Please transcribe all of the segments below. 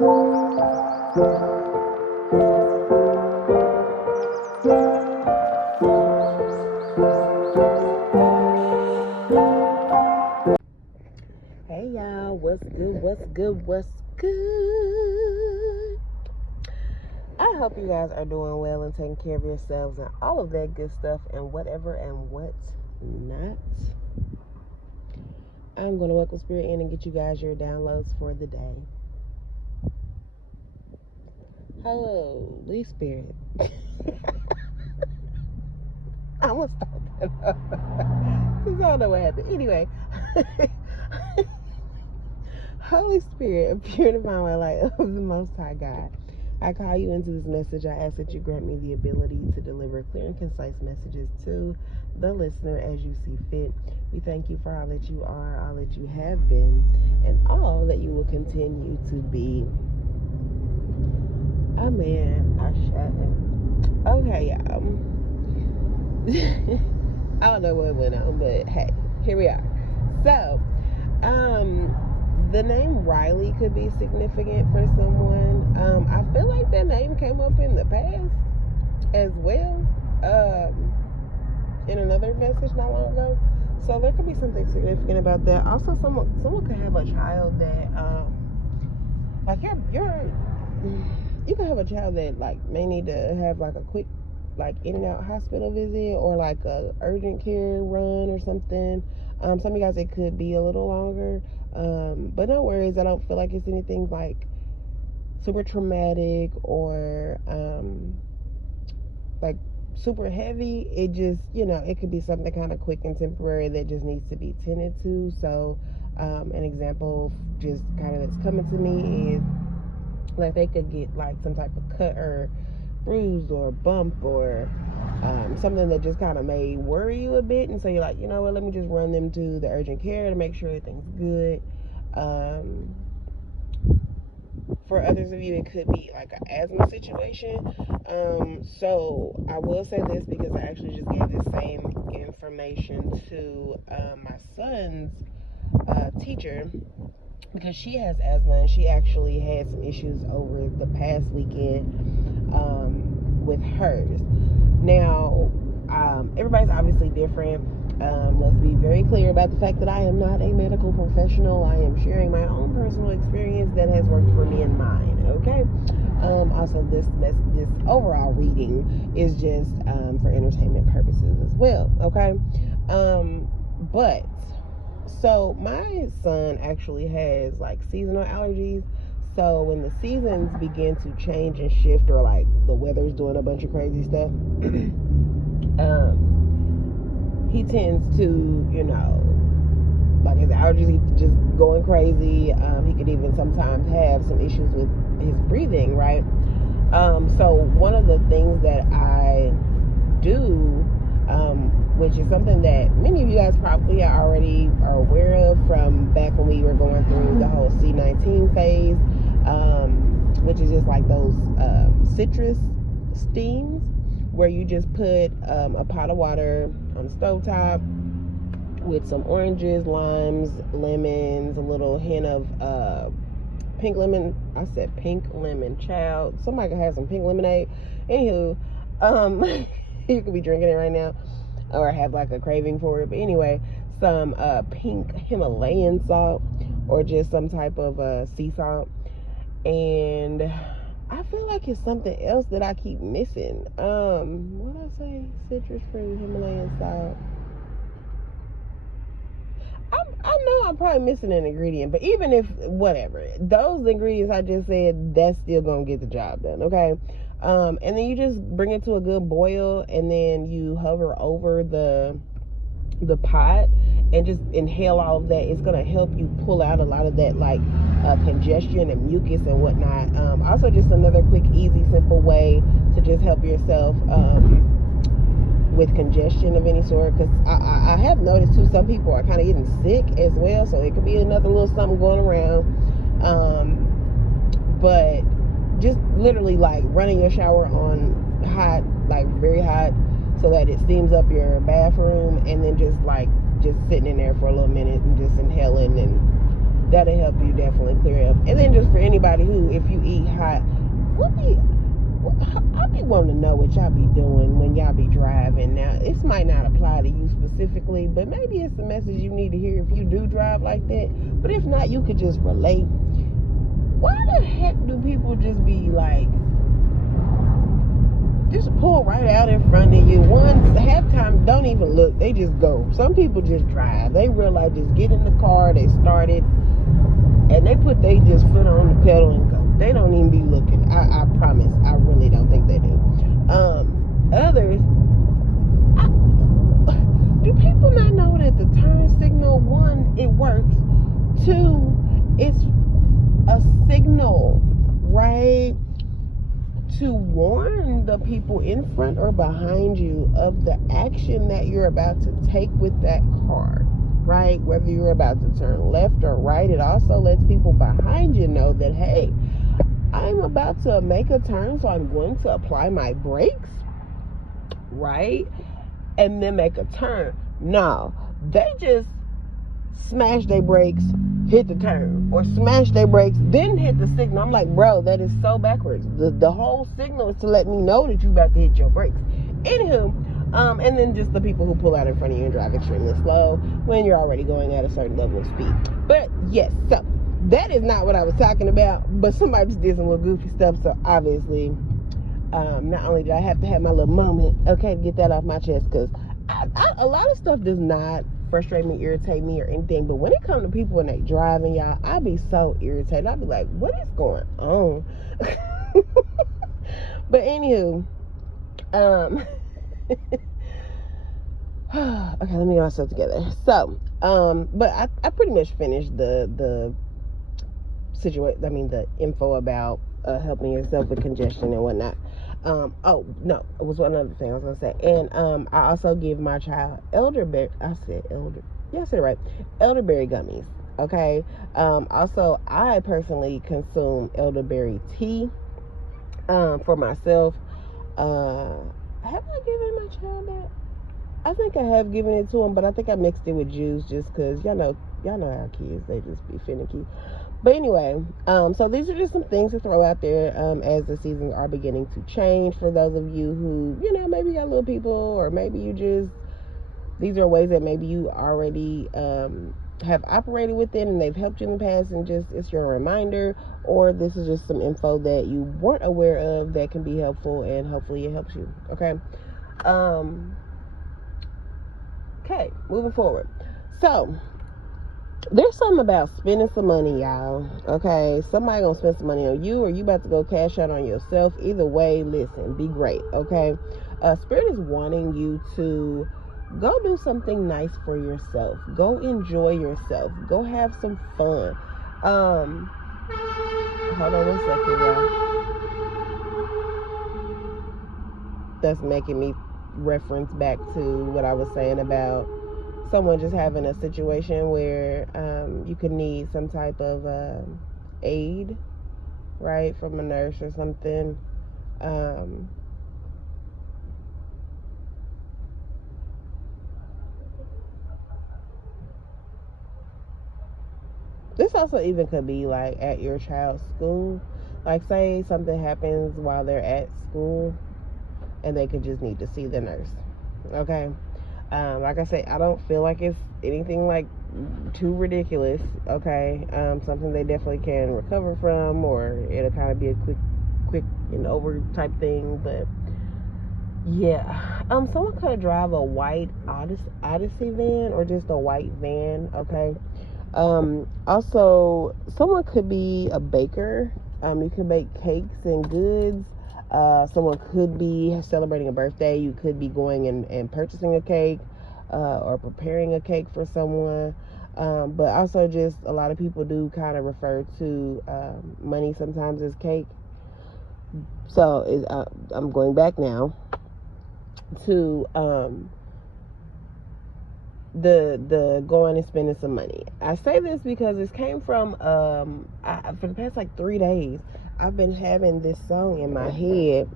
Hey y'all, what's good? I hope you guys are doing well and taking care of yourselves and all of that good stuff and whatever and what not. I'm going to welcome Spirit in and get you guys your downloads for the day. Holy Spirit. I'm going to start that up. Because I don't know what happened. Anyway. Holy Spirit, appear in the divine light of the Most High God. I call you into this message. I ask that you grant me the ability to deliver clear and concise messages to the listener as you see fit. We thank you for all that you are, all that you have been, and all that you will continue to be. Amen. Okay, y'all. I don't know what went on, but hey, here we are. So, the name Riley could be significant for someone. I feel like that name came up in the past as well, in another message not long ago. So there could be something significant about that. Also, someone could have a child that, like you could have a child that like may need to have like a quick like in and out hospital visit or like a urgent care run or something. Some of you guys, it could be a little longer. But no worries, I don't feel like it's anything like super traumatic or like super heavy. It just, it could be something kind of quick and temporary that just needs to be tended to. So an example just kind of that's coming to me is like they could get like some type of cut or bruise or bump or something that just kind of may worry you a bit, and so you're like, you know what, let me just run them to the urgent care to make sure everything's good. For others of you, it could be like an asthma situation. So I will say this because I actually just gave this same information to my son's teacher, because she has asthma and she actually had some issues over the past weekend with hers. Now, everybody's obviously different. Let's be very clear about the fact that I am not a medical professional. I am sharing my own personal experience that has worked for me and mine, okay? Also, this overall reading is just for entertainment purposes as well, okay? But so my son actually has like seasonal allergies. So when the seasons begin to change and shift, or like the weather's doing a bunch of crazy stuff, he tends to, like his allergies just going crazy. He could even sometimes have some issues with his breathing, right? So one of the things that I do, which is something that many of you guys probably already are aware of from back when we were going through the whole C19 phase, which is just like those citrus steams where you just put a pot of water on the stovetop with some oranges, limes, lemons, a little hint of pink lemon. I said pink lemon, child. Somebody could have some pink lemonade. Anywho, you could be drinking it right now or have like a craving for it. But anyway, some pink Himalayan salt or just some type of sea salt. And I feel like it's something else that I keep missing. What did I say? Citrus fruit, Himalayan salt. I know I'm probably missing an ingredient, but even if whatever, those ingredients I just said, that's still gonna get the job done, okay? And then you just bring it to a good boil, and then you hover over the pot and just inhale all of that. It's gonna help you pull out a lot of that like congestion and mucus and whatnot. Also, just another quick, easy, simple way to just help yourself with congestion of any sort, because I have noticed too, some people are kind of getting sick as well, so it could be another little something going around. But just literally like running your shower on hot, like very hot, so that it steams up your bathroom, and then just sitting in there for a little minute and just inhaling, and that'll help you definitely clear up. And then just for any anybody who, if you eat hot, I be wanting to know what y'all be doing when y'all be driving. Now, this might not apply to you specifically, but maybe it's a message you need to hear if you do drive like that. But if not, you could just relate. Why the heck do people just be like, just pull right out in front of you? Half time don't even look, they just go. Some people just drive. They realize, just get in the car, they start it, and they put they just foot on the pedal and go. They don't even be looking. I promise. I really don't think they do. Others, do people not know that the turn signal, one, it works. Two, it's a signal, right, to warn the people in front or behind you of the action that you're about to take with that car, right? Whether you're about to turn left or right, it also lets people behind you know that, hey, I'm about to make a turn, so I'm going to apply my brakes, right? And then make a turn. No, they just smash their brakes, hit the turn, or smash their brakes, then hit the signal. I'm like, bro, that is so backwards. The whole signal is to let me know that you're about to hit your brakes. Anywho, and then just the people who pull out in front of you and drive extremely slow when you're already going at a certain level of speed. But yes, so that is not what I was talking about, but somebody just did some little goofy stuff, so obviously, not only did I have to have my little moment, okay, to get that off my chest, because a lot of stuff does not frustrate me, irritate me, or anything, but when it comes to people when they driving, y'all, I be so irritated. I be like, what is going on? But anywho, okay, let me get myself together. So, but I pretty much finished the situation. I mean, the info about helping yourself with congestion and whatnot. Oh no, it was one other thing I was gonna say. And I also give my child elderberry. I said right. Elderberry gummies. Okay. Also, I personally consume elderberry tea. For myself. Have I given my child that? I think I have given it to him, but I think I mixed it with juice just because y'all know how kids, they just be finicky. But anyway, so these are just some things to throw out there as the seasons are beginning to change for those of you who, maybe got little people, or maybe you just, these are ways that maybe you already have operated within and they've helped you in the past, and just it's your reminder, or this is just some info that you weren't aware of that can be helpful, and hopefully it helps you. Okay. Okay, moving forward. So there's something about spending some money, y'all. Okay, somebody gonna spend some money on you, or you about to go cash out on yourself. Either way, listen, be great. Okay, Spirit is wanting you to go do something nice for yourself. Go enjoy yourself. Go have some fun. Hold on 1 second, y'all. That's making me reference back to what I was saying about someone just having a situation where you could need some type of aid, right, from a nurse or something. This also even could be like at your child's school. Like, say something happens while they're at school and they could just need to see the nurse. Okay. Like I say, I don't feel like it's anything like too ridiculous. Okay. Something they definitely can recover from, or it'll kind of be a quick and over type thing. But yeah, someone could drive a white Odyssey van, or just a white van. Okay. Also, someone could be a baker. You can bake cakes and goods. Someone could be celebrating a birthday. You could be going and purchasing a cake, or preparing a cake for someone. But also, just a lot of people do kind of refer to money sometimes as cake. So I'm going back now to the going and spending some money. I say this because this came from for the past like 3 days I've been having this song in my head.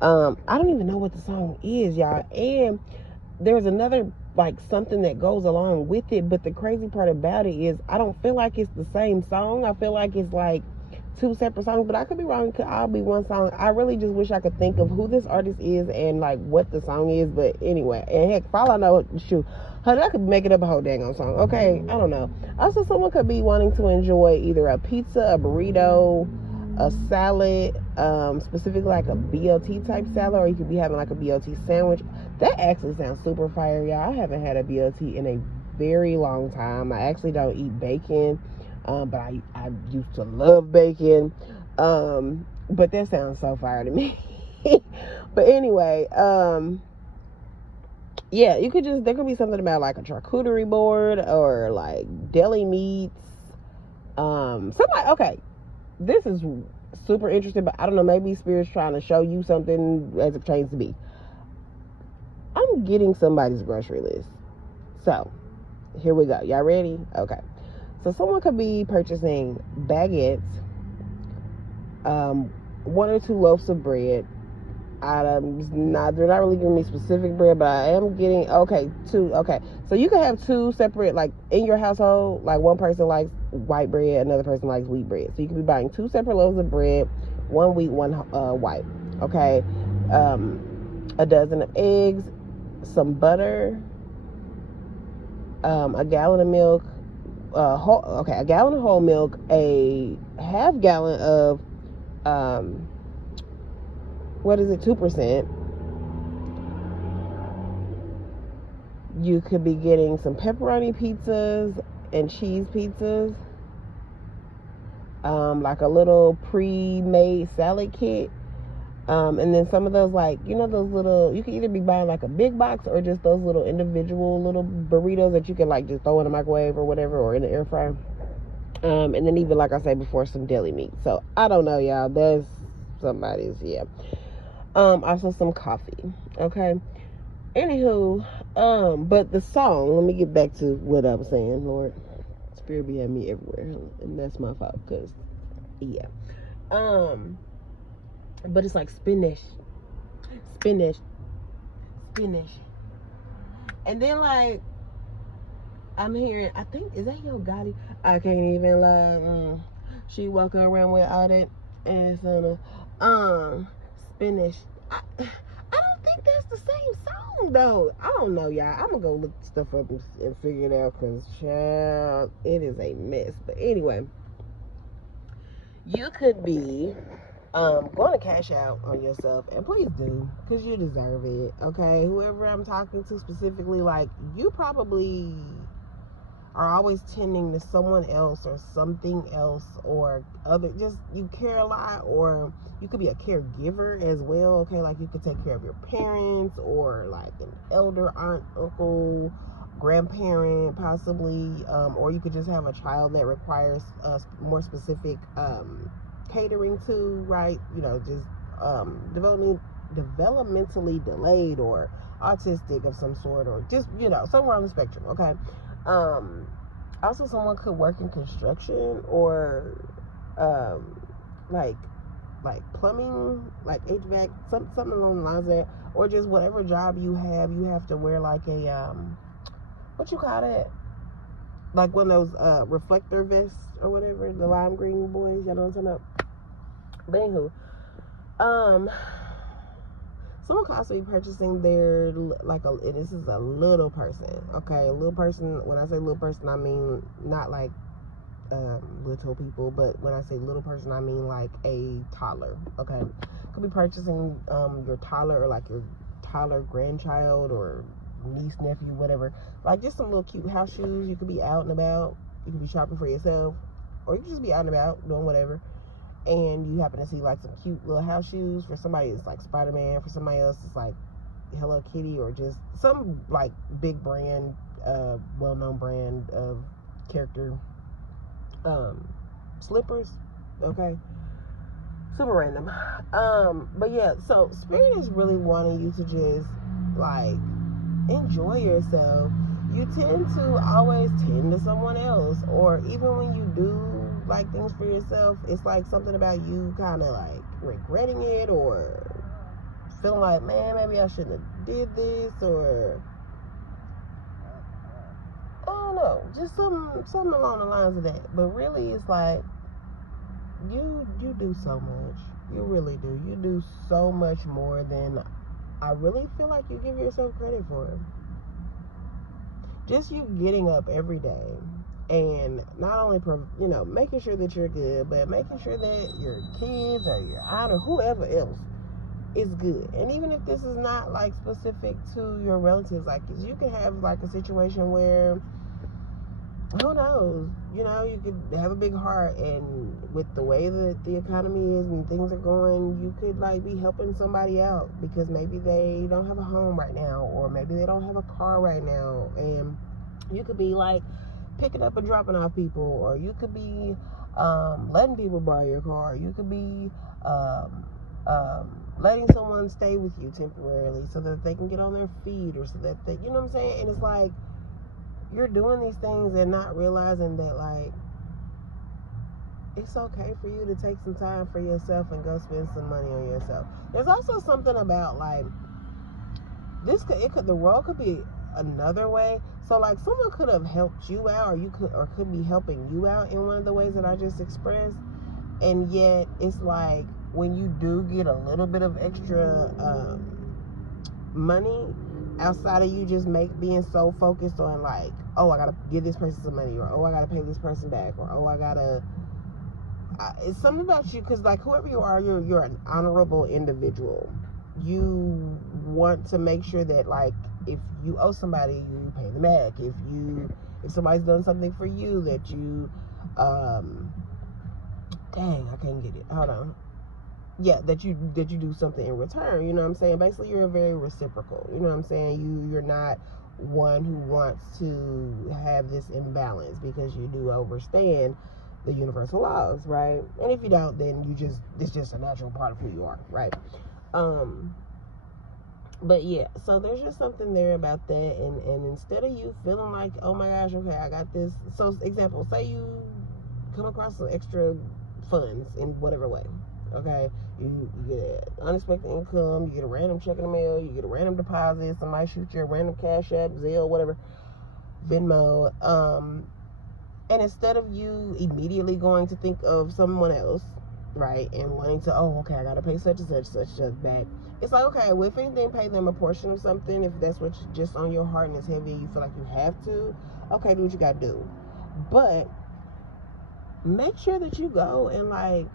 I don't even know what the song is, y'all, and there's another like something that goes along with it, but the crazy part about it is I don't feel like it's the same song. I feel like it's like 2 separate songs, but I could be wrong. It could all be one song. I really just wish I could think of who this artist is and like what the song is. But anyway, and heck, for all I know, shoot, honey, I could make it up a whole dang on song. Okay, I don't know. Also, someone could be wanting to enjoy either a pizza, a burrito, a salad, specifically like a BLT type salad, or you could be having like a BLT sandwich. That actually sounds super fire, y'all. I haven't had a BLT in a very long time. I actually don't eat bacon, but I used to love bacon. But that sounds so fire to me. But anyway, yeah, you could just, there could be something about like a charcuterie board or like deli meats. Somebody, okay, this is super interesting, but I don't know, maybe Spirit's trying to show you something as it pertains to me. I'm getting somebody's grocery list. So, here we go. Y'all ready? Okay. So, someone could be purchasing baguettes, 1 or 2 loaves of bread. They're not really giving me specific bread, but I am getting, 2. Okay. So, you could have 2 separate, like, in your household, like, one person likes white bread, another person likes wheat bread. So, you could be buying 2 separate loaves of bread, 1 wheat, 1 white. Okay. A dozen of eggs, some butter, a gallon of milk, a gallon of whole milk, a half gallon of 2%. You could be getting some pepperoni pizzas and cheese pizzas, like a little pre-made salad kit. And then some of those, like, you know, those little, you can either be buying like a big box or just those little individual little burritos that you can like just throw in the microwave or whatever, or in the air fryer. And then even, like I said before, some deli meat. So I don't know, y'all. There's somebody's, yeah. Also some coffee. Okay. Anywho, but the song, let me get back to what I was saying, Lord. Spirit be having me everywhere, and that's my fault, because, yeah. But it's like spinach. And then, like, I'm hearing, I think, is that Yo Gotti? I can't even lie. She walking around with all that ass on her. Spinach. I don't think that's the same song, though. I don't know, y'all. I'm gonna go look stuff up and figure it out, because, child, it is a mess. But anyway, you could be going to cash out on yourself, and please do, because you deserve it. Okay, whoever I'm talking to specifically, like, you probably are always tending to someone else or something else, or other, just, you care a lot, or you could be a caregiver as well. Okay, like, you could take care of your parents, or like an elder aunt, uncle, grandparent possibly, or you could just have a child that requires more specific catering to, right? You know, just developmentally delayed or autistic of some sort, or just, you know, somewhere on the spectrum. Okay. Also, someone could work in construction, or like plumbing, like HVAC, something along the lines of that, or just whatever job you have to wear like a what you call that, like one of those reflector vests or whatever, the lime green boys, you know what I'm talking about. But anywho, someone could also be purchasing their, like, this is a little person, okay? A little person, when I say little person, I mean not like little people, but when I say little person, I mean like a toddler, okay? Could be purchasing your toddler, or like your toddler grandchild, or niece, nephew, whatever. Like, just some little cute house shoes. You could be out and about. You could be shopping for yourself, or you could just be out and about doing whatever, and you happen to see like some cute little house shoes. For somebody it's like Spider-Man, for somebody else it's like Hello Kitty, or just some like big brand, well-known brand of character slippers. Okay, super random. But yeah, so Spirit is really wanting you to just like enjoy yourself. You tend to always tend to someone else, or even when you do like things for yourself, it's like something about you kind of like regretting it, or feeling like, man, maybe I shouldn't have did this, or I don't know, just something along the lines of that. But really, it's like you do so much. You really do. You do so much more than I really feel like you give yourself credit for. Just you getting up every day and not only making sure that you're good, but making sure that your kids or your aunt or whoever else is good. And even if this is not like specific to your relatives, like you can have like a situation where, who knows, you could have a big heart, and with the way that the economy is and things are going, you could like be helping somebody out because maybe they don't have a home right now, or maybe they don't have a car right now, and you could be like picking up and dropping off people, or you could be letting people borrow your car, you could be letting someone stay with you temporarily so that they can get on their feet, or so that they, you know what I'm saying? And it's like, you're doing these things and not realizing that, like, it's okay for you to take some time for yourself and go spend some money on yourself. There's also something about, like, the role could be another way. So, like, someone could have helped you out, or could be helping you out in one of the ways that I just expressed. And yet, it's like, when you do get a little bit of extra money, outside of you just being so focused on like, oh, I gotta give this person some money, or oh, I gotta pay this person back, or oh, it's something about you, because like whoever you are, you're an honorable individual. You want to make sure that, like, if you owe somebody, you pay them back. If somebody's done something for you, that you dang, I can't get it, hold on, yeah, that you do something in return. You know what I'm saying? Basically, you're very reciprocal. You know what I'm saying? You're not one who wants to have this imbalance, because you do understand the universal laws, right? And if you don't, then it's just a natural part of who you are, right? But yeah, so there's just something there about that, and instead of you feeling like, oh my gosh, okay, I got this. So example, say you come across some extra funds in whatever way. Okay, you get unexpected income, you get a random check in the mail, you get a random deposit, somebody shoots you a random Cash App, Zelle, whatever, Venmo, and instead of you immediately going to think of someone else, right, and wanting to, oh, okay, I gotta pay such and such back, it's like, okay, well, if anything, pay them a portion of something, if that's what's just on your heart and it's heavy, you feel like you have to, okay, do what you gotta do. But make sure that you go and, like,